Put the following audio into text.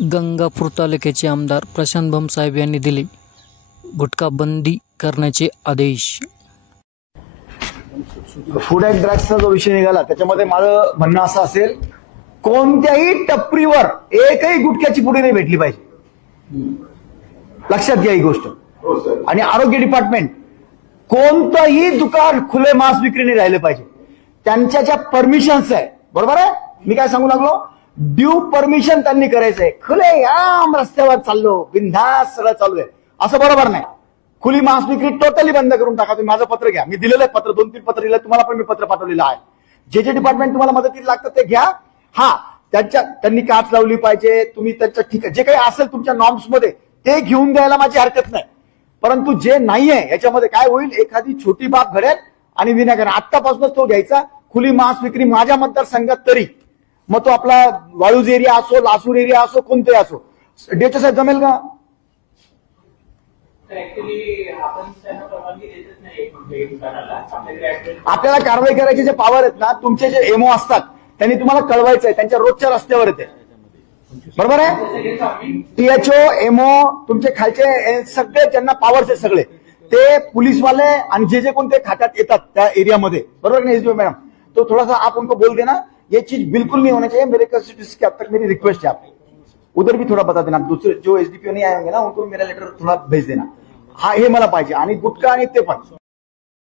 गंगापूर तालुक्याचे आमदार प्रशांत भामसाहेब यांनी दिले गुटखा बंदी करण्याचे आदेश। फूड अँड ड्रग्सचा जो विषय निघाला त्याच्यामध्ये माझं म्हणणं असं असेल, कोणत्याही टपरीवर एकही गुटख्याची पुडी नाही भेटली पाहिजे, लक्षात घ्या ही गोष्ट। आणि आरोग्य डिपार्टमेंट कोणतंही दुकान खुले मांस विक्री नाही राहिले पाहिजे, त्यांच्या ज्या परमिशन्स आहे, बरोबर आहे, मी काय सांगू लागलो, ड्यू परमिशन त्यांनी करायचंय। खुलेआम रस्त्यावर चाललो, बिनधास्त सगळं चालू आहे, असं बरोबर नाही। खुली मांस विक्री टोटली बंद करून टाका। तुम्ही माझं पत्र घ्या, मी दिलेलं आहे पत्र, 2-3 पत्र दिलं तुम्हाला, पण मी पत्र पाठवलेलं आहे। जे डिपार्टमेंट तुम्हाला मदतीला लागतं ते घ्या। हा, त्यांनी काच लावली पाहिजे, तुम्ही त्यांच्या ठीक आहे जे काही असेल तुमच्या नॉर्म्स मध्ये ते घेऊन द्यायला माझी हरकत नाही, परंतु जे नाहीये याच्यामध्ये काय होईल, एखादी छोटी बाब घडेल आणि विनाकारण आत्तापासूनच तो घ्यायचा। खुली मांस विक्री माझ्या मतदारसंघात तरी, मग तो आपला वाळूज एरिया असो, लासूर एरिया असो, कोणताही असो, डेचा साहेब जमेल का? आपल्याला कारवाई करायची जे पावर आहेत ना, तुमचे जे एमओ असतात त्यांनी तुम्हाला कळवायचंय, त्यांच्या रोजच्या रस्त्यावर येते, बरोबर आहे। टीएचओ, एमओ, तुमचे खालचे सगळे ज्यांना पावर्स आहेत सगळे ते पोलीसवाले आणि जे कोणते खात्यात येतात त्या एरियामध्ये, बरोबर नाही एसडीओ मैडम, तो थोड़ा सा आप उनको बोल देना, ये चीज बिल्कुल नहीं होना चाहिए। मेरे कंस्टिट्यूएंसी अब तक मेरी रिक्वेस्ट है आपको, उधर भी थोड़ा बता देना, दूसरे जो एसडीपीओ नहीं आए होंगे ना उनको मेरा लेटर थोड़ा भेज देना। हा, हे मला पाहिजे। आणि गुटखा आणि ते पण